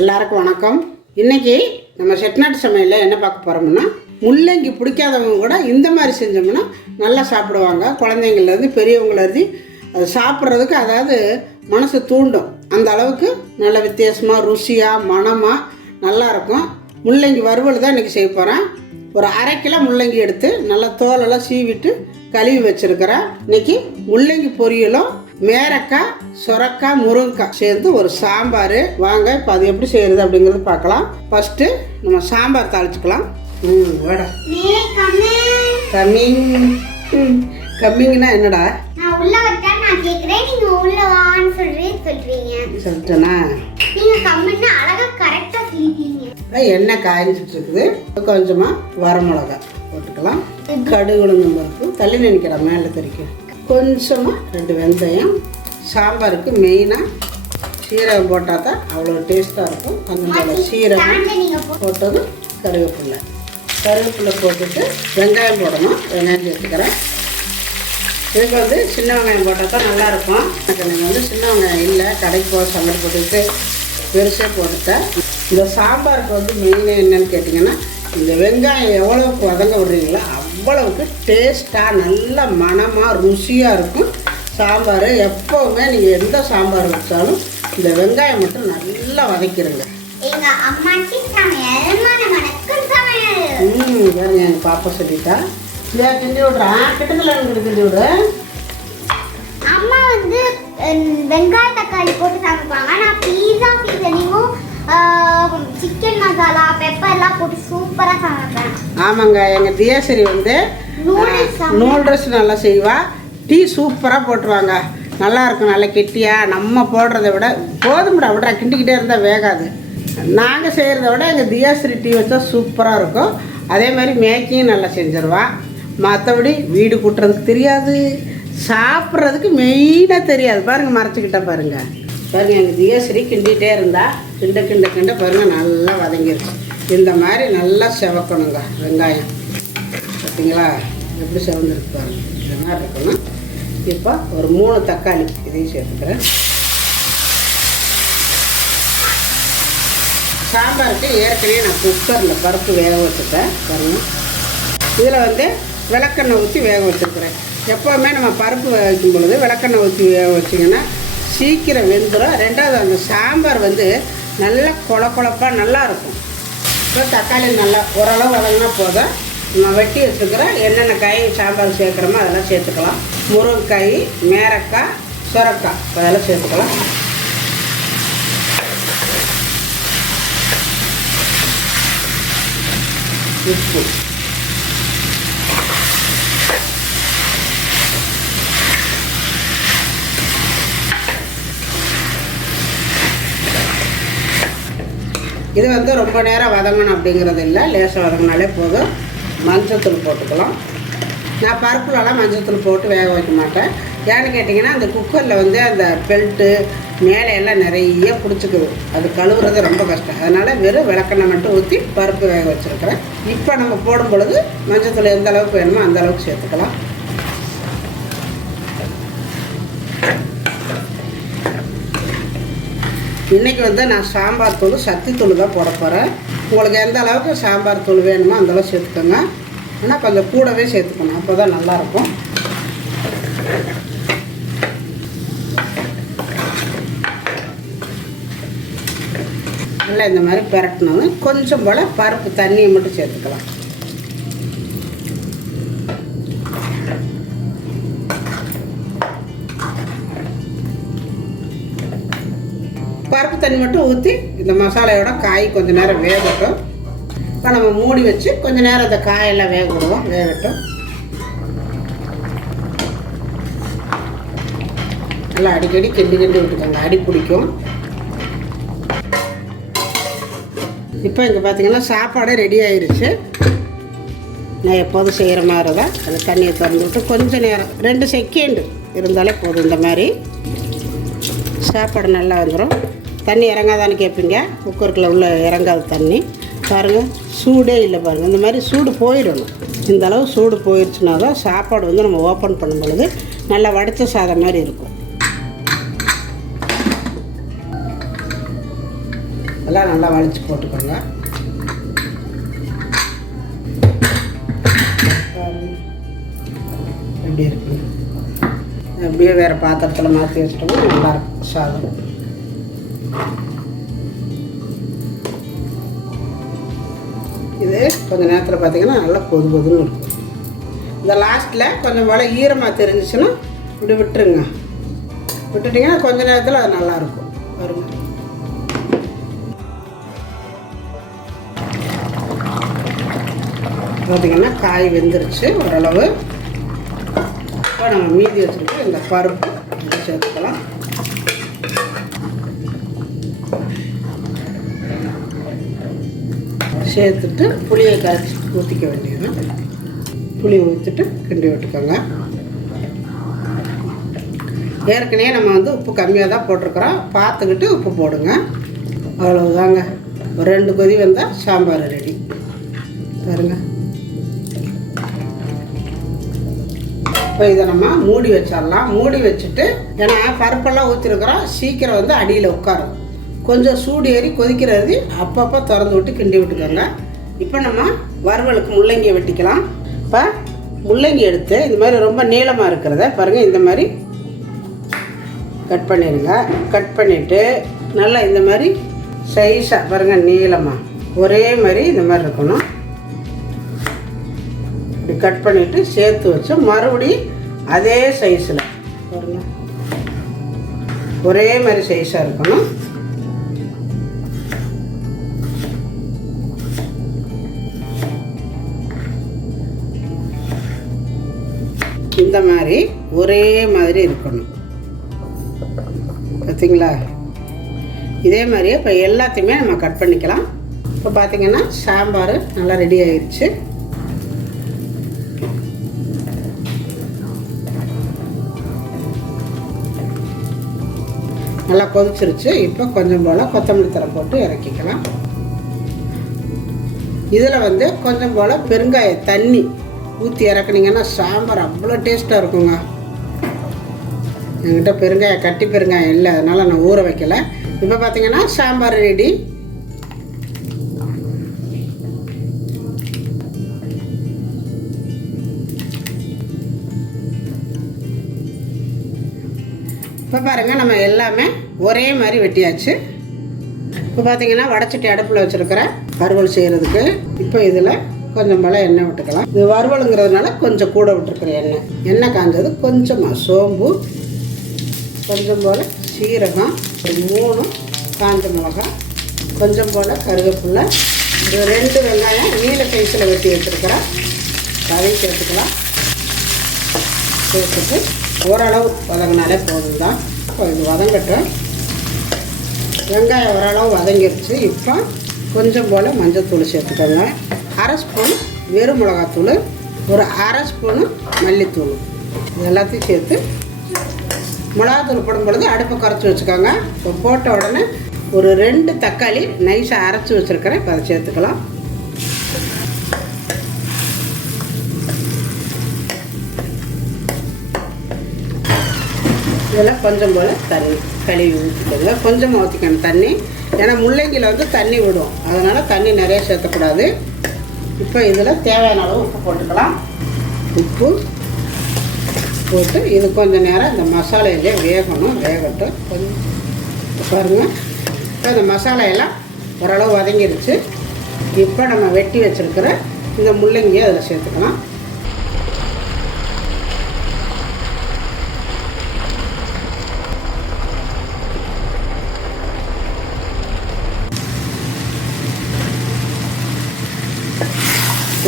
எல்லாருக்கும் வணக்கம். இன்றைக்கி நம்ம செட்டிநாட்டு சமையலில் என்ன பார்க்க போகிறோம்னா, முள்ளங்கி பிடிக்காதவங்க கூட இந்த மாதிரி செஞ்சோம்னா நல்லா சாப்பிடுவாங்க. குழந்தைங்கள்லேருந்து பெரியவங்கலேருந்து அது சாப்பிட்றதுக்கு அதாவது மனசு தூண்டும். அந்த அளவுக்கு நல்ல வித்தியாசமாக ருசியாக மணமாக நல்லாயிருக்கும். முள்ளங்கி வறுவல் தான் இன்றைக்கி செய்ய போகிறேன். ஒரு 1/2 கிலோ முள்ளங்கி எடுத்து நல்லா தோலெல்லாம் சீவிட்டு கழுவி வச்சுருக்கிறேன். இன்றைக்கி முள்ளங்கி பொரியலும் மேரக்காய், சொரக்காய், முருங்கைக்காய் சேர்ந்து ஒரு சாம்பார். வாங்க இப்போ அது எப்படி செய்கிறது அப்படிங்கிறது பார்க்கலாம். ஃபஸ்ட்டு நம்ம சாம்பார் தாளிச்சுக்கலாம். வாடா கம்மிங். கம்மிங்னா என்னடா? சொல்லிட்டேனா? எண்ணெய் காய்ஞ்சிட்டு இருக்குது. கொஞ்சமாக வரமிளகா போட்டுக்கலாம். கடுகு, உளுந்தம் பருப்பு, தள்ளி நினைக்கிறேன் மேலே தெரிக்கும். கொஞ்சமாக 2 வெந்தயம். சாம்பாருக்கு மெயினாக சீரகம் போட்டால் தான் அவ்வளோ டேஸ்ட்டாக இருக்கும். கொஞ்சம் சீரகம் போட்டது, கருவேப்பிலை போட்டுட்டு வெங்காயம் போடணும். வெங்காயம் சேர்த்துக்கிறேன். இதுக்கு சின்ன வெங்காயம் போட்டால் தான் நல்லாயிருக்கும். எனக்கு சின்ன வெங்காயம் இல்லை, கடைக்கு போக சமையல் போட்டுக்கிட்டு பெருசாக போட்டுட்டேன். இந்த சாம்பாருக்கு மெயினாக என்னென்னு கேட்டிங்கன்னா, இந்த வெங்காயம் எவ்வளோக்கு வதங்க விடுறீங்களோ அவ்வளவுக்கு டேஸ்ட்டாக நல்ல மணமாக ருசியாக இருக்கும் சாம்பார். எப்போவுமே நீங்கள் எந்த சாம்பார் வச்சாலும் இந்த வெங்காயம் மட்டும் நல்லா வதக்கிடுங்க. வேறு எங்கள் பாப்பா சொல்லிட்டா கிண்டி விட்றேன். கிட்டத்தில் எனக்கு கிண்டி விடு. அம்மா வெங்காய தக்காளி போட்டு சமைப்பாங்க. நான் பீஸா சீசனிங்கும் சிக்கன் மசாலா பெப்பர்லாம் போட்டு சூப்பராக சமைப்பேன். ஆமாங்க, எங்கள் தியாசரி நூடுல்ஸ் நல்லா செய்வா. டீ சூப்பராக போட்டுருவாங்க. நல்லாயிருக்கும், நல்லா கெட்டியாக. நம்ம போடுறத விட போதும்டா விட்றா, கிண்டிக்கிட்டே இருந்தால் வேகாது. நாங்கள் செய்கிறத விட எங்கள் தியாசரி டீ வச்சா சூப்பராக இருக்கும். அதே மாதிரி மேக்கியும் நல்லா செஞ்சிருவா. மற்றபடி வீடு கூட்டுறதுக்கு தெரியாது, சாப்பிட்றதுக்கு மெயினாக தெரியாது. பாருங்கள், மறைச்சிக்கிட்டா பாருங்கள். எங்கள் தியாசரி கிண்டிகிட்டே இருந்தால் கிண்ட பாருங்கள் நல்லா வதங்கிருச்சு. இந்த மாதிரி நல்லா செவக்கணுங்க வெங்காயம். பார்த்தீங்களா எப்படி செவந்துருக்கு பாருங்கள். இந்த மாதிரி இருக்கணும். இப்போ ஒரு 3 தக்காளி இதையும் சேர்த்துக்கிறேன். சாம்பாருக்கு ஏற்கனவே நான் குக்கரில் பருப்பு வேக வச்சுட்டேன் பாருங்கள். இதில் விளக்கெண்ணெய் ஊற்றி வேக வச்சுருக்குறேன். எப்போவுமே நம்ம பருப்பு வேக வைக்கும் பொழுது விளக்கெண்ணெய் ஊற்றி வேக வச்சிங்கன்னா சீக்கிரம் வெந்துடும். ரெண்டாவது அந்த சாம்பார் நல்லா கொழப்பாக நல்லாயிருக்கும். இப்போ தக்காளி நல்லா ஓரளவு வதங்கினா போதும். நம்ம வெட்டி வச்சுருக்கிறேன். என்னென்ன காய் சாம்பார் சேர்க்குறோமோ அதெல்லாம் சேர்த்துக்கலாம். முருங்கைக்காய், மேரக்காய், சொரக்காய் அதெல்லாம் சேர்த்துக்கலாம். உப்பு, இது ரொம்ப நேரம் வதங்கணும் அப்படிங்கிறது இல்லை, லேசாக வதங்கினாலே போதும். மஞ்சத்தூள் போட்டுக்கலாம். நான் பருப்புலலாம் மஞ்சத்தூள் போட்டு வேக வைக்க மாட்டேன். ஏன்னு கேட்டிங்கன்னா அந்த குக்கரில் அந்த பெல்ட்டு மேலே எல்லாம் நிறைய பிடிச்சிக்குது. அது கழுவுறது ரொம்ப கஷ்டம். அதனால் வெறும் விளக்கெண்ணெய் மட்டும் ஊற்றி பருப்பு வேக வச்சுருக்கிறேன். இப்போ நம்ம போடும் பொழுது மஞ்சத்தூள் எந்த அளவுக்கு வேணுமோ அந்த அளவுக்கு சேர்த்துக்கலாம். இன்றைக்கி நான் சாம்பார் தூள் சக்தி தூள் தான் போட போகிறேன். உங்களுக்கு எந்த அளவுக்கு சாம்பார் தூள் வேணுமோ அந்தளவு சேர்த்துக்கோங்க. ஆனால் கொஞ்சம் கூடவே சேர்த்துக்கணும், அப்போ தான் நல்லாயிருக்கும். நல்லா இந்த மாதிரி பிரட்டணும். கொஞ்சம் போல் பருப்பு தண்ணியை மட்டும் சேர்த்துக்கலாம். பருப்பு தண்ணி மட்டும் ஊற்றி இந்த மசாலையோட காய் கொஞ்சம் நேரம் வேகட்டும். இப்போ நம்ம மூடி வச்சு கொஞ்சம் நேரம் அந்த காயெல்லாம் வேக விடுவோம். வேகட்டும். நல்லா அடிக்கடி கிண்டி விட்டுக்கோங்க, அடி பிடிக்கும். இப்போ இங்கே பார்த்தீங்கன்னா சாப்பாடு ரெடி ஆயிடுச்சு. நான் எப்போதும் செய்கிற மாதிரி தான் அந்த தண்ணியை திறந்து விட்டு கொஞ்சம் நேரம் 2 செகண்டு இருந்தாலே போதும். இந்த மாதிரி சாப்பாடு நல்லா வந்துடும். தண்ணி இறங்காதான்னு கேட்பீங்க. குக்கருக்குள்ள உள்ள இறங்காத தண்ணி பாருங்கள், சூடே இல்லை பாருங்கள். இந்த மாதிரி சூடு போயிடணும். இந்த அளவு சூடு போயிடுச்சுன்னா தான் சாப்பாடு நம்ம ஓப்பன் பண்ணும் பொழுது நல்லா வடித்த சாதம் மாதிரி இருக்கும். எல்லாம் நல்லா வலிச்சு போட்டுக்கோங்க. எப்படி இருக்குங்க, அப்படியே வேறு பாத்திரத்தில் மாற்றி வச்சிட்டோம்னா நல்லாயிருக்கும் சாதம். இது கொஞ்சம் நேரத்தில் பார்த்திங்கன்னா நல்லா பொது பொதுன்னு இருக்கும். இந்த லாஸ்ட்டில் கொஞ்சம் போல் ஈரமாக தெரிஞ்சிச்சுன்னா இப்படி விட்டுருங்க. விட்டுட்டிங்கன்னா கொஞ்சம் நேரத்தில் அது நல்லாயிருக்கும். பாருங்க, பார்த்திங்கன்னா காய் வெந்துருச்சு ஓரளவு. இப்போ நம்ம மீதி வச்சுருக்கோம் இந்த பருப்பு சேர்த்துக்கலாம். சேர்த்துட்டு புளியை கரைச்சி ஊற்றிக்க வேண்டியது. புளி ஊற்றிட்டு கிண்டி விட்டுக்கோங்க. ஏற்கனவே நம்ம வந்து உப்பு கம்மியாக தான் போட்டிருக்கிறோம், பார்த்துக்கிட்டு உப்பு போடுங்க. அவ்வளவுதாங்க. ஒரு 2 கொதி வந்தால் சாம்பார் ரெடி. பாருங்கள், இப்போ இதை நம்ம மூடி வச்சிடலாம். மூடி வச்சுட்டு, ஏன்னா பருப்பெல்லாம் ஊற்றிருக்கிறோம், சீக்கிரம் வந்து அடியில் உட்காரும். கொஞ்சம் சூடு ஏறி கொதிக்கிறது அப்பப்போ திறந்து விட்டு கிண்டி விட்டுக்கோங்க. இப்போ நம்ம வறுவலுக்கு முள்ளங்கியை வெட்டிக்கலாம். இப்போ முள்ளங்கி எடுத்து இந்த மாதிரி ரொம்ப நீளமாக இருக்கிறத பாருங்கள், இந்த மாதிரி கட் பண்ணிடுங்க. கட் பண்ணிவிட்டு நல்லா இந்த மாதிரி சைஸாக பாருங்கள், நீளமாக ஒரே மாதிரி இந்த மாதிரி இருக்கணும். இப்படி கட் பண்ணிவிட்டு சேர்த்து வச்சு மறுபடியும் அதே சைஸில் பாருங்கள், ஒரே மாதிரி சைஸாக இருக்கணும். இந்த மாதிரி ஒரே மாதிரி இருக்கணும். பார்த்தீங்களா? இதே மாதிரியே இப்போ எல்லாத்தையுமே நம்ம கட் பண்ணிக்கலாம். இப்போ பார்த்தீங்கன்னா சாம்பார் நல்லா ரெடி ஆயிடுச்சு. நல்லா கொதிச்சிருச்சு. இப்போ கொஞ்சம் போல் கொத்தமல்லி தழை போட்டு இறக்கிக்கலாம். இதில் வந்து கொஞ்சம் போல் பெருங்காய தண்ணி ஊற்றி இறக்குனீங்கன்னா சாம்பார் அவ்வளோ டேஸ்ட்டாக இருக்குங்க. என்கிட்ட பெருங்காயம் கட்டி பெருங்காயம் இல்லை, அதனால் நான் ஊற வைக்கலை. இப்போ பார்த்தீங்கன்னா சாம்பார் ரெடி. இப்போ பாருங்கள், நம்ம எல்லாமே ஒரே மாதிரி வெட்டியாச்சு. இப்போ பார்த்தீங்கன்னா வடைச்சட்டி அடுப்பில் வச்சுருக்கிற வறுவல் செய்கிறதுக்கு இப்போ இதில் கொஞ்சம் போல் எண்ணெய் விட்டுக்கலாம். இது வறுவலுங்கிறதுனால கொஞ்சம் கூட விட்டுருக்குறேன். எண்ணெய் காஞ்சது கொஞ்சமாக சோம்பு, கொஞ்சம் போல் சீரகம், ஒரு 3 காஞ்ச மிளகாய், கொஞ்சம் போல் கருவேப்பிலை, ஒரு 2 வெங்காயம் நீல சைஸில் வெட்டி வச்சுருக்கிறேன், அதையும் சேர்த்துக்கலாம். சேர்த்துட்டு ஓரளவு வதங்கினாலே போதும் தான். இப்போ இது வதங்கட்டும். வெங்காயம் ஓரளவு வதங்கிடுச்சு. இப்போ கொஞ்சம் போல் மஞ்சள் சேர்த்துக்கோங்க. 1/2 ஸ்பூன் வெறும் மிளகாத்தூள், ஒரு 1/2 ஸ்பூனு மல்லித்தூள், இது எல்லாத்தையும் சேர்த்து மிளகாத்தூள் போடும் பொழுது அடுப்பை குறைச்சி வச்சுக்கோங்க. இப்போ போட்ட உடனே ஒரு 2 தக்காளி நைஸாக அரைச்சி வச்சுருக்கிறேன், இப்போ அதை சேர்த்துக்கலாம். இதில் கொஞ்சம் போல் தண்ணி கழுவி ஊற்றிக்கோங்க. கொஞ்சமாக ஊற்றிக்கணும் தண்ணி, ஏன்னா முள்ளங்கியில் வந்து தண்ணி விடும், அதனால் தண்ணி நிறைய சேர்த்தக்கூடாது. இப்போ இதில் தேவையான அளவு உப்பு போட்டுக்கலாம். உப்பு போட்டு இது கொஞ்சம் நேரம் இந்த மசாலையிலே வேகணும். வேகட்டும் கொஞ்சம். பாருங்கள், இப்போ இந்த மசாலையெல்லாம் ஓரளவு வதங்கிடுச்சு. இப்போ நம்ம வெட்டி வச்சுருக்கிற இந்த முள்ளங்கியை அதில் சேர்த்துக்கலாம்.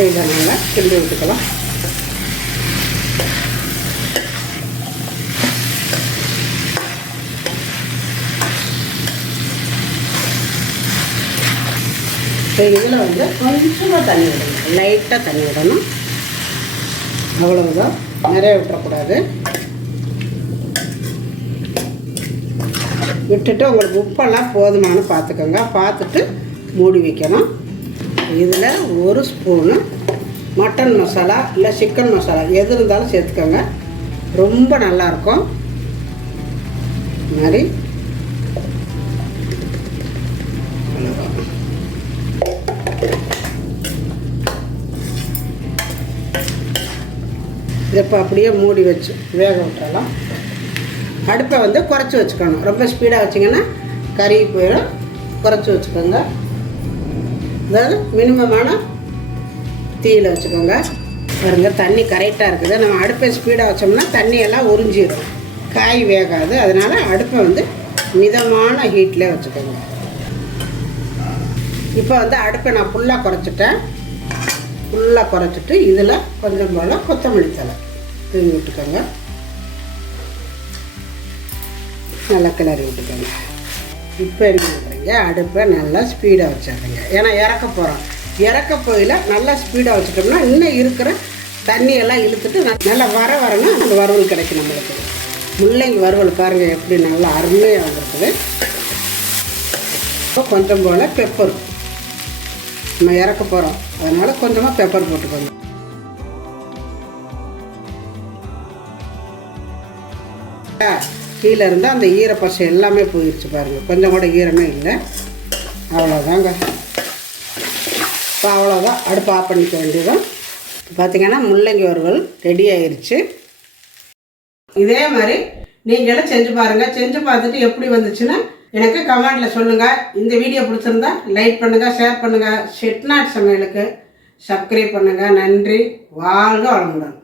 இதை நல்லா கிண்டி விட்டுக்கலாம். இதில் வந்து கொஞ்சமாக தண்ணி விடணும், லைட்டாக தண்ணி விடணும். அவ்வளவுதான், நிறைய விட்டுறக்கூடாது. விட்டுட்டு உங்களுக்கு உப்பெல்லாம் போதுமானு பார்த்துக்கோங்க. பார்த்துட்டு மூடி வைக்கணும். இதில் 1 ஸ்பூனு மட்டன் மசாலா இல்லை சிக்கன் மசாலா எது இருந்தாலும் சேர்த்துக்கோங்க, ரொம்ப நல்லாயிருக்கும். இது மாதிரி இதை இப்போ அப்படியே மூடி வச்சு வேக விட்டுறலாம். அடுப்பை வந்து குறைச்சி வச்சுக்கணும். ரொம்ப ஸ்பீடாக வச்சிங்கன்னா கறி போயிடும். குறைச்சி வச்சுக்கோங்க. அதாவது மினிமமான தீயில் வச்சுக்கோங்க. பாருங்க தண்ணி கரெக்டாக இருக்குது. நம்ம அடுப்பை ஸ்பீடாக வச்சோம்னா தண்ணியெல்லாம் உறிஞ்சிடும், காய் வேகாது. அதனால் அடுப்பை வந்து மிதமான ஹீட்டில் வச்சுக்கோங்க. இப்போ வந்து அடுப்பை நான் ஃபுல்லாக குறைச்சிட்டேன். ஃபுல்லாக குறைச்சிட்டு இதில் கொஞ்சம் போல் கொத்தமல்லி தழை தூவி விட்டுக்கோங்க. நல்லா கிளறி விட்டுக்கோங்க. இப்போ என்ன பண்ணுறீங்க, அடுப்பை நல்லா ஸ்பீடாக வச்சிடுறீங்க. ஏன்னா இறக்க போகிறோம். இறக்க போயில நல்லா ஸ்பீடாக வச்சுட்டோம்னா இன்னும் இருக்கிற தண்ணியெல்லாம் இழுத்துட்டு நல்லா வரணும். அந்த வறுவல் கிடைக்கும் நம்மளுக்கு. முள்ளங்கி வறுவல் பாருங்கள் எப்படி நல்லா அருமையாக வந்துருக்குது. இப்போ கொஞ்சம் போல் பெப்பர் நம்ம இறக்க போகிறோம். அதனால் கொஞ்சமாக பெப்பர் போட்டுக்கோங்க. கீழே இருந்தால் அந்த ஈரப்பசை எல்லாமே போயிடுச்சு பாருங்கள். கொஞ்சம் கூட ஈரமே இல்லை. அவ்வளோதாங்க. இப்போ அவ்வளோதான். அடுப்பு ஆஃப் பண்ணிக்க வேண்டியதும். பார்த்திங்கன்னா முள்ளங்கி வறுவல் ரெடி ஆயிடுச்சு. இதே மாதிரி நீங்களும் செஞ்சு பாருங்கள். செஞ்சு பார்த்துட்டு எப்படி வந்துச்சுன்னா எனக்கு கமெண்டில் சொல்லுங்கள். இந்த வீடியோ பிடிச்சிருந்தா லைக் பண்ணுங்கள், ஷேர் பண்ணுங்கள். செட்டிநாடு சமையலுக்கு சப்ஸ்கிரைப் பண்ணுங்கள். நன்றி. வாழ்க வளமுடன்.